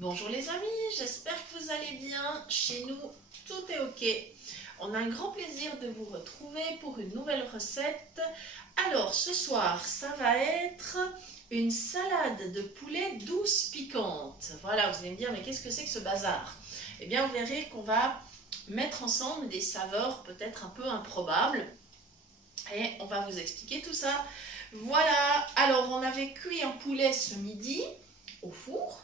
Bonjour les amis, j'espère que vous allez bien. Chez nous, tout est ok. On a un grand plaisir de vous retrouver pour une nouvelle recette. Alors, ce soir, ça va être une salade de poulet douce piquante. Voilà, vous allez me dire, mais qu'est-ce que c'est que ce bazar? Eh bien, vous verrez qu'on va mettre ensemble des saveurs peut-être un peu improbables. Et on va vous expliquer tout ça. Voilà, alors on avait cuit un poulet ce midi au four.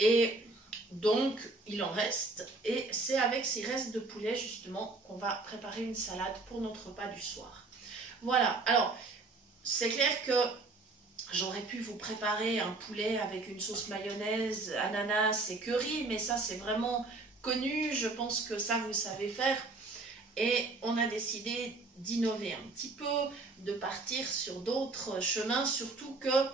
Et donc, il en reste. Et c'est avec ces restes de poulet, justement, qu'on va préparer une salade pour notre repas du soir. Voilà. Alors, c'est clair que j'aurais pu vous préparer un poulet avec une sauce mayonnaise, ananas et curry. Mais ça, c'est vraiment connu. Je pense que ça, vous savez faire. Et on a décidé d'innover un petit peu, de partir sur d'autres chemins. Surtout que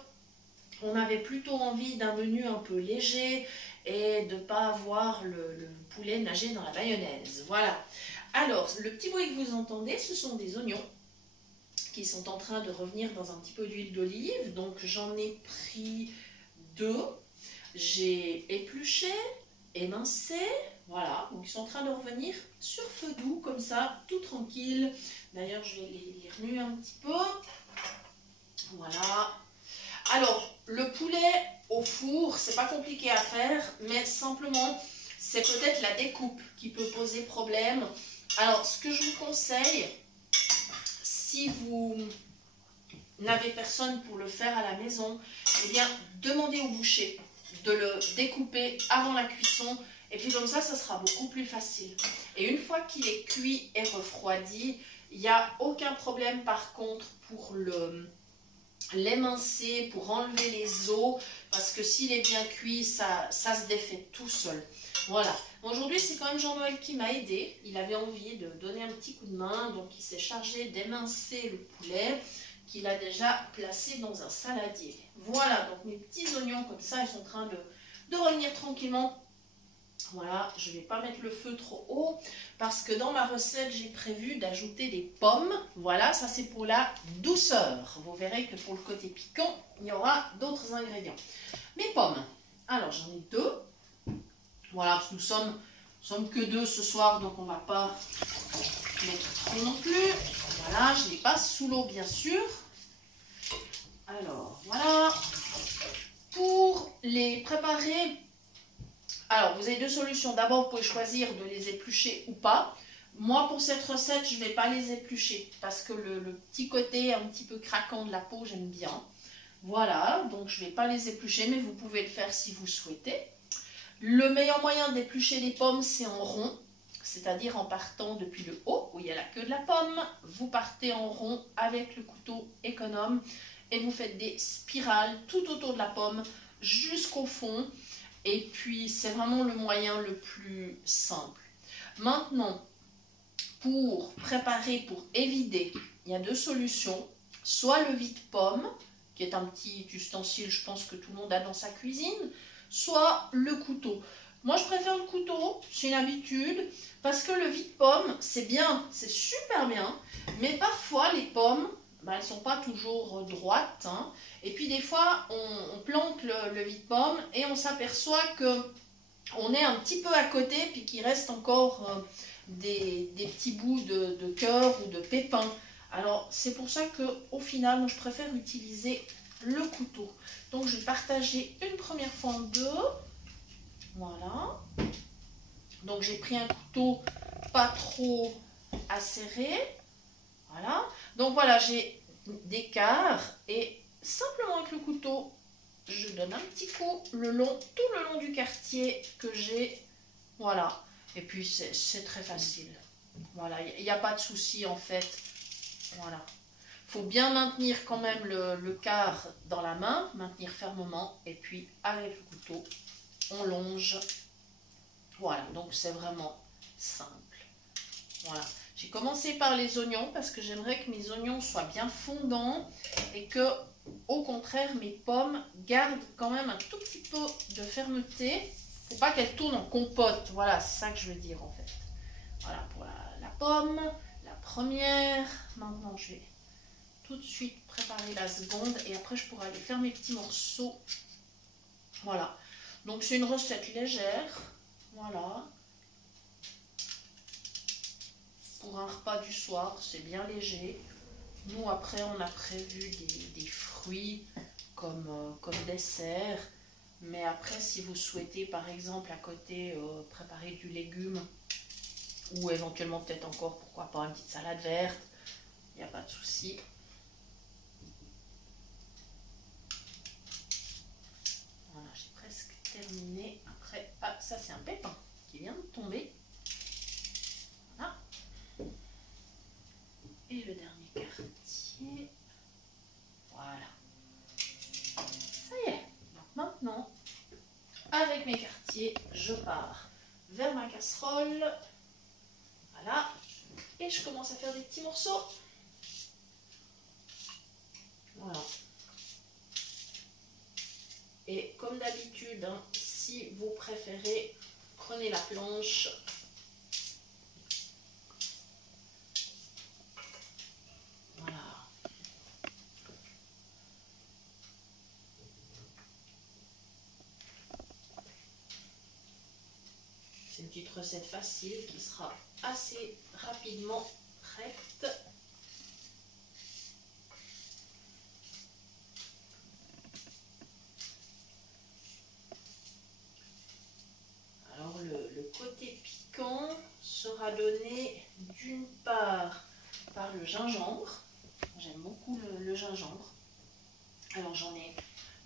on avait plutôt envie d'un menu un peu léger et de ne pas avoir le poulet nager dans la mayonnaise. Voilà. Alors, le petit bruit que vous entendez, ce sont des oignons qui sont en train de revenir dans un petit peu d'huile d'olive. Donc, j'en ai pris 2. J'ai épluché, émincé. Voilà. Donc, ils sont en train de revenir sur feu doux, comme ça, tout tranquille. D'ailleurs, je vais les remuer un petit peu. Voilà. Alors, le poulet au four, c'est pas compliqué à faire, mais simplement, c'est peut-être la découpe qui peut poser problème. Alors, ce que je vous conseille, si vous n'avez personne pour le faire à la maison, eh bien, demandez au boucher de le découper avant la cuisson. Et puis comme ça sera beaucoup plus facile. Et une fois qu'il est cuit et refroidi, il n'y a aucun problème par contre pour l'émincer, pour enlever les os, parce que s'il est bien cuit, ça se défait tout seul. Voilà. Aujourd'hui, c'est quand même Jean-Noël qui m'a aidé. Il avait envie de donner un petit coup de main, donc il s'est chargé d'émincer le poulet qu'il a déjà placé dans un saladier. Voilà, donc mes petits oignons comme ça, ils sont en train de revenir tranquillement. Voilà, je ne vais pas mettre le feu trop haut parce que dans ma recette, j'ai prévu d'ajouter des pommes. Voilà, ça c'est pour la douceur. Vous verrez que pour le côté piquant, il y aura d'autres ingrédients. Mes pommes, alors j'en ai 2. Voilà, parce que nous sommes que 2 ce soir, donc on ne va pas mettre trop non plus. Voilà, je les passe sous l'eau bien sûr. Alors, voilà. Pour les préparer... Alors, vous avez 2 solutions. D'abord, vous pouvez choisir de les éplucher ou pas. Moi, pour cette recette, je ne vais pas les éplucher parce que le petit côté un petit peu craquant de la peau, j'aime bien. Voilà, donc je ne vais pas les éplucher, mais vous pouvez le faire si vous souhaitez. Le meilleur moyen d'éplucher les pommes, c'est en rond, c'est-à-dire en partant depuis le haut, où il y a la queue de la pomme. Vous partez en rond avec le couteau économe et vous faites des spirales tout autour de la pomme jusqu'au fond. Et puis, c'est vraiment le moyen le plus simple. Maintenant, pour préparer, pour évider, il y a 2 solutions. Soit le vide-pomme, qui est un petit ustensile, je pense que tout le monde a dans sa cuisine, soit le couteau. Moi, je préfère le couteau, c'est une habitude, parce que le vide-pomme, c'est bien, c'est super bien, mais parfois, les pommes, elles ne sont pas toujours droites, hein. Et puis des fois on plante le vide-pomme et on s'aperçoit qu'on est un petit peu à côté puis qu'il reste encore des petits bouts de cœur ou de pépins. Alors c'est pour ça qu'au final, moi, je préfère utiliser le couteau. Donc je vais partager une première fois en 2. Voilà. Donc j'ai pris un couteau pas trop acéré. Voilà. Donc voilà, j'ai des quarts et simplement avec le couteau, je donne un petit coup tout le long du quartier que j'ai. Voilà. Et puis c'est très facile. Voilà, il n'y a pas de souci en fait. Voilà. Il faut bien maintenir quand même le quart dans la main, maintenir fermement. Et puis avec le couteau, on longe. Voilà, donc c'est vraiment simple. Voilà. J'ai commencé par les oignons parce que j'aimerais que mes oignons soient bien fondants et que, au contraire, mes pommes gardent quand même un tout petit peu de fermeté. Il ne faut pas qu'elles tournent en compote. Voilà, c'est ça que je veux dire en fait. Voilà pour la pomme, la première. Maintenant, je vais tout de suite préparer la seconde et après, je pourrai aller faire mes petits morceaux. Voilà. Donc c'est une recette légère, voilà. Pour un repas du soir, c'est bien léger. Nous après on a prévu des fruits comme dessert. Mais après si vous souhaitez par exemple à côté préparer du légume ou éventuellement peut-être encore pourquoi pas une petite salade verte, il n'y a pas de souci. Voilà, j'ai presque terminé. Après, ah, ça c'est un pépin qui vient de tomber. Voilà. Et le dernier quartier. Voilà. Ça y est. Donc maintenant, avec mes quartiers, je pars vers ma casserole. Voilà. Et je commence à faire des petits morceaux. Voilà. Et comme d'habitude, hein, si vous préférez, prenez la planche. Voilà. C'est une petite recette facile qui sera assez rapidement prête. Alors le côté piquant sera donné d'une part par le gingembre. J'aime beaucoup le gingembre. Alors j'en ai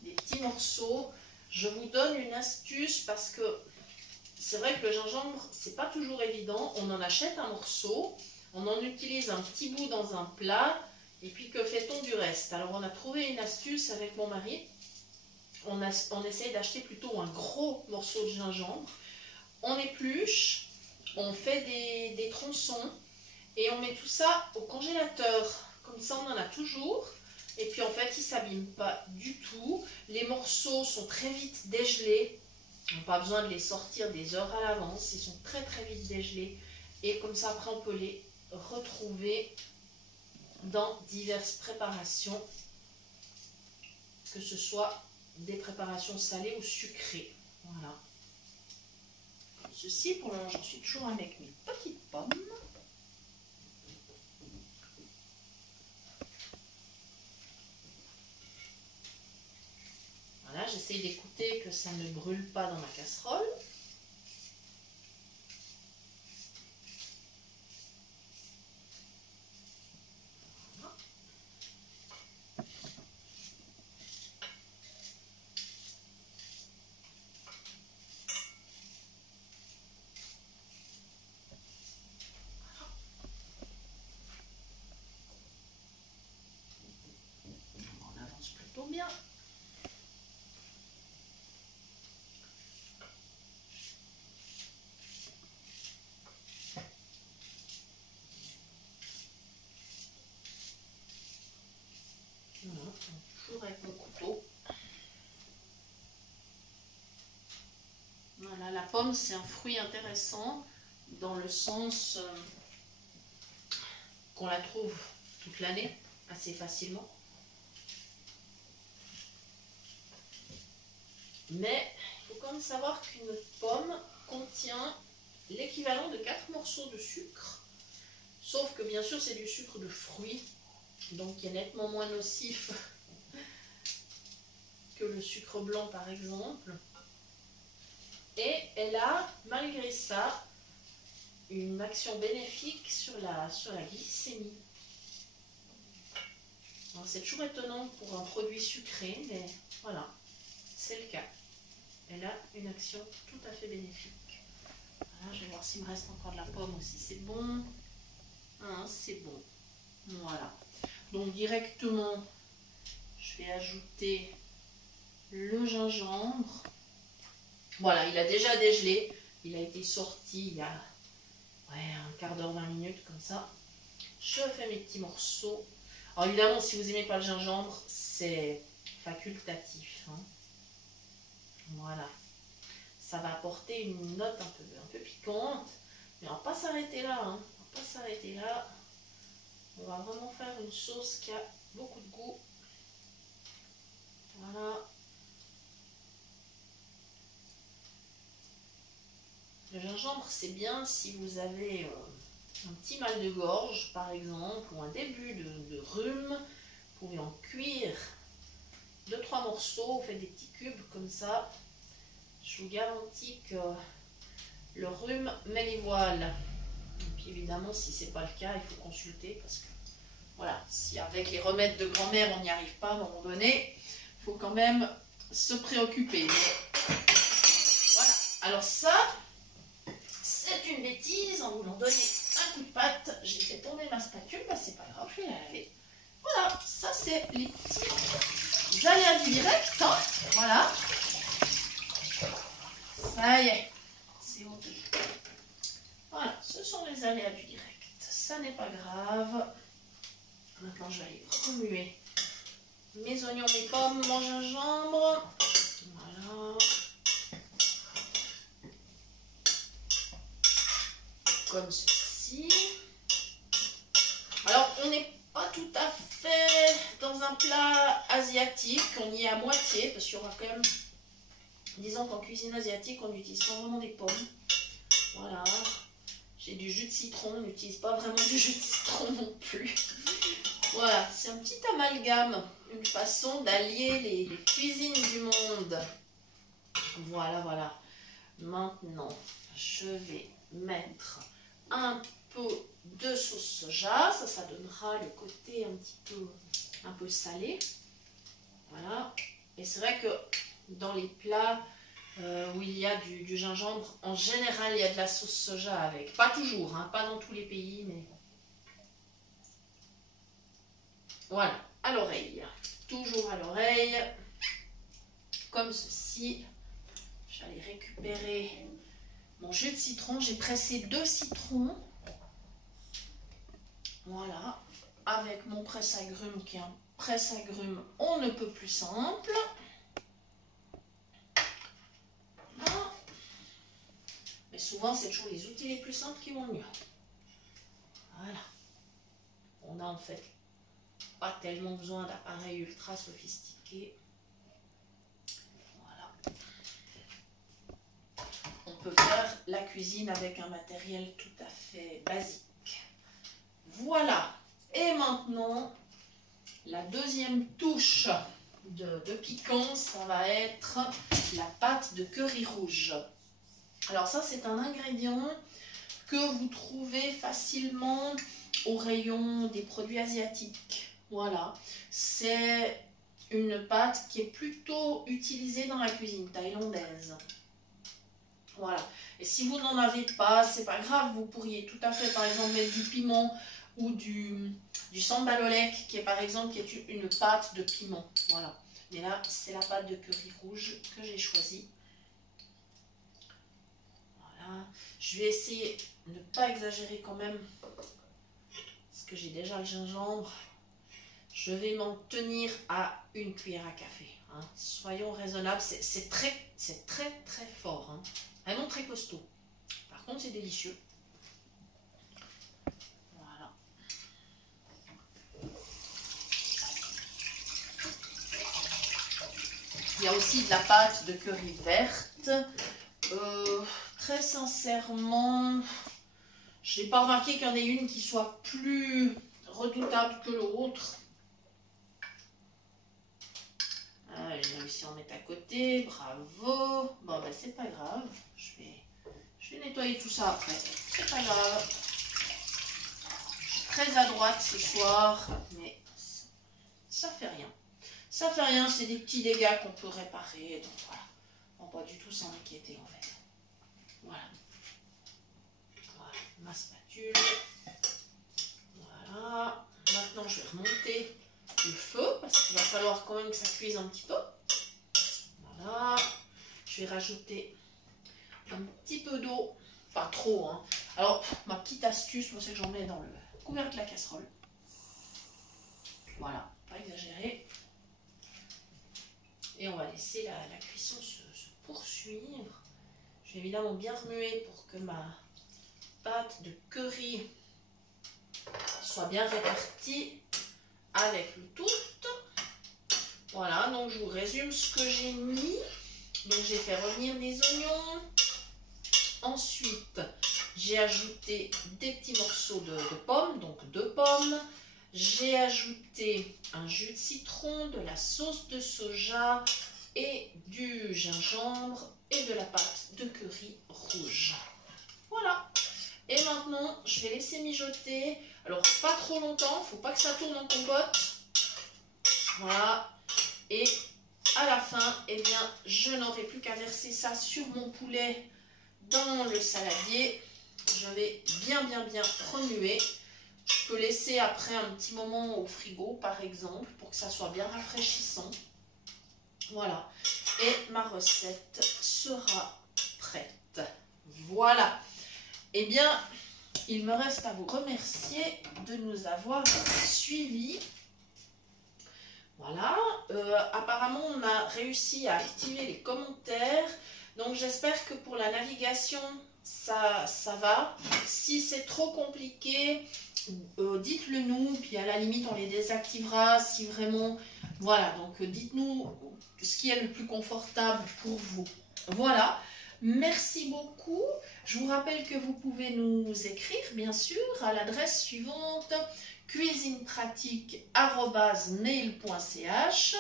des petits morceaux. Je vous donne une astuce parce que c'est vrai que le gingembre, c'est pas toujours évident. On en achète un morceau, on en utilise un petit bout dans un plat, et puis que fait-on du reste? Alors on a trouvé une astuce avec mon mari. On essaye d'acheter plutôt un gros morceau de gingembre. On épluche, on fait des tronçons et on met tout ça au congélateur. Comme ça, on en a toujours. Et puis en fait, ils ne s'abîment pas du tout. Les morceaux sont très vite dégelés. On n'a pas besoin de les sortir des heures à l'avance. Ils sont très très vite dégelés. Et comme ça, après, on peut les retrouver dans diverses préparations. Que ce soit des préparations salées ou sucrées. Voilà. Ceci, pour le moment, j'en suis toujours avec mes petites pommes. Voilà, j'essaye d'écouter que ça ne brûle pas dans ma casserole. Voilà. On avance plutôt bien. Voilà, toujours avec mon couteau. Voilà, la pomme, c'est un fruit intéressant dans le sens qu'on la trouve toute l'année, assez facilement. Mais il faut quand même savoir qu'une pomme contient l'équivalent de 4 morceaux de sucre. Sauf que bien sûr, c'est du sucre de fruits, donc qui est nettement moins nocif que le sucre blanc par exemple. Et elle a, malgré ça, une action bénéfique sur la glycémie. C'est toujours étonnant pour un produit sucré, mais voilà, c'est le cas. Elle a une action tout à fait bénéfique. Voilà, je vais voir s'il me reste encore de la pomme aussi. C'est bon. Hein, c'est bon. Voilà. Donc directement, je vais ajouter le gingembre. Voilà, il a déjà dégelé. Il a été sorti il y a un quart d'heure, 20 minutes comme ça. Je fais mes petits morceaux. Alors évidemment, si vous n'aimez pas le gingembre, c'est facultatif. Hein. Voilà. Ça va apporter une note un peu piquante. Mais on ne va pas s'arrêter là. Hein. On va pas s'arrêter là. On va vraiment faire une sauce qui a beaucoup de goût. Voilà. Le gingembre, c'est bien si vous avez un petit mal de gorge, par exemple, ou un début de rhume. Vous pouvez en cuire 2-3 morceaux, vous faites des petits cubes comme ça. Je vous garantis que le rhume met les voiles. Et puis évidemment, si ce n'est pas le cas, il faut consulter parce que voilà, si avec les remèdes de grand-mère on n'y arrive pas à un moment donné, il faut quand même se préoccuper. Mais voilà, alors ça, c'est une bêtise, en voulant donner un coup de patte, j'ai fait tomber ma spatule, bah c'est pas grave, je vais la laver. Voilà, ça c'est les petits aléas du direct, hein. Voilà. Ça y est, c'est bon. Voilà, ce sont les aléas du direct. Ça n'est pas grave. Maintenant, je vais aller remuer mes oignons, mes pommes, mon gingembre. Voilà. Comme ceci. Alors, on n'est pas tout à fait dans un plat asiatique. On y est à moitié, parce qu'il y aura quand même... Disons qu'en cuisine asiatique, on n'utilise pas vraiment des pommes. Voilà. J'ai du jus de citron, on n'utilise pas vraiment du jus de citron non plus. Voilà, c'est un petit amalgame, une façon d'allier les cuisines du monde. Voilà, voilà. Maintenant, je vais mettre un peu de sauce soja. Ça donnera le côté un peu salé. Voilà. Et c'est vrai que dans les plats où il y a du gingembre, en général, il y a de la sauce soja avec. Pas toujours, hein, pas dans tous les pays, mais... Voilà, à l'oreille. Toujours à l'oreille. Comme ceci. J'allais récupérer mon jus de citron. J'ai pressé 2 citrons. Voilà. Avec mon presse-agrumes, qui est un presse-agrumes on ne peut plus simple. Voilà. Mais souvent, c'est toujours les outils les plus simples qui vont mieux. Voilà. On a en fait pas tellement besoin d'appareils ultra sophistiqués. Voilà. On peut faire la cuisine avec un matériel tout à fait basique. Voilà. Et maintenant, la deuxième touche de piquant, ça va être la pâte de curry rouge. Alors ça, c'est un ingrédient que vous trouvez facilement au rayon des produits asiatiques. Voilà, c'est une pâte qui est plutôt utilisée dans la cuisine thaïlandaise. Voilà, et si vous n'en avez pas, c'est pas grave, vous pourriez tout à fait par exemple mettre du piment ou du sambal olek qui est par exemple une pâte de piment. Voilà, mais là c'est la pâte de curry rouge que j'ai choisie. Voilà, je vais essayer de ne pas exagérer quand même parce que j'ai déjà le gingembre. Je vais m'en tenir à 1 cuillère à café. Hein. Soyons raisonnables. C'est très très fort. Hein. Vraiment très costaud. Par contre, c'est délicieux. Voilà. Il y a aussi de la pâte de curry verte. Très sincèrement, je n'ai pas remarqué qu'il y en ait une qui soit plus redoutable que l'autre. J'ai réussi à en mettre à côté, bravo. Bon, ben c'est pas grave, je vais nettoyer tout ça après, c'est pas grave. Je suis très à droite ce soir, mais ça fait rien. Ça fait rien, c'est des petits dégâts qu'on peut réparer, donc voilà. On va pas du tout s'en inquiéter en fait. Voilà. Voilà, ma spatule. Voilà. Maintenant, je vais remonter le feu parce qu'il va falloir quand même que ça cuise un petit peu. Voilà, je vais rajouter un petit peu d'eau, pas trop, hein. Alors ma petite astuce, moi c'est que j'en mets dans le couvercle de la casserole. Voilà, pas exagérer. Et on va laisser la cuisson se poursuivre. Je vais évidemment bien remuer pour que ma pâte de curry soit bien répartie avec le tout. Voilà, donc je vous résume ce que j'ai mis. Donc j'ai fait revenir des oignons en Ensuite, j'ai ajouté des petits morceaux de pommes, donc 2 pommes. J'ai ajouté un jus de citron, de la sauce de soja et du gingembre et de la pâte de curry rouge. Voilà. Et maintenant, je vais laisser mijoter. Alors, pas trop longtemps, il ne faut pas que ça tourne en compote. Voilà. Et à la fin, eh bien, je n'aurai plus qu'à verser ça sur mon poulet dans le saladier. Je vais bien remuer. Je peux laisser après un petit moment au frigo, par exemple, pour que ça soit bien rafraîchissant. Voilà. Et ma recette sera prête. Voilà. Eh bien, il me reste à vous remercier de nous avoir suivis. Voilà. Apparemment, on a réussi à activer les commentaires. Donc, j'espère que pour la navigation, ça va. Si c'est trop compliqué, dites-le nous, puis à la limite on les désactivera si vraiment, voilà, donc dites-nous ce qui est le plus confortable pour vous. Voilà, merci beaucoup. Je vous rappelle que vous pouvez nous écrire bien sûr à l'adresse suivante cuisinepratique@mail.ch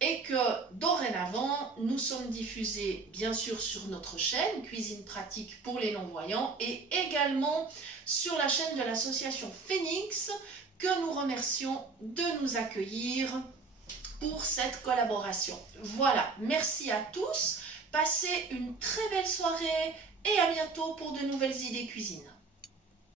et que dorénavant nous sommes diffusés bien sûr sur notre chaîne Cuisine Pratique pour les non-voyants et également sur la chaîne de l'association Phoenix que nous remercions de nous accueillir pour cette collaboration. Voilà, merci à tous, passez une très belle soirée et à bientôt pour de nouvelles idées cuisine.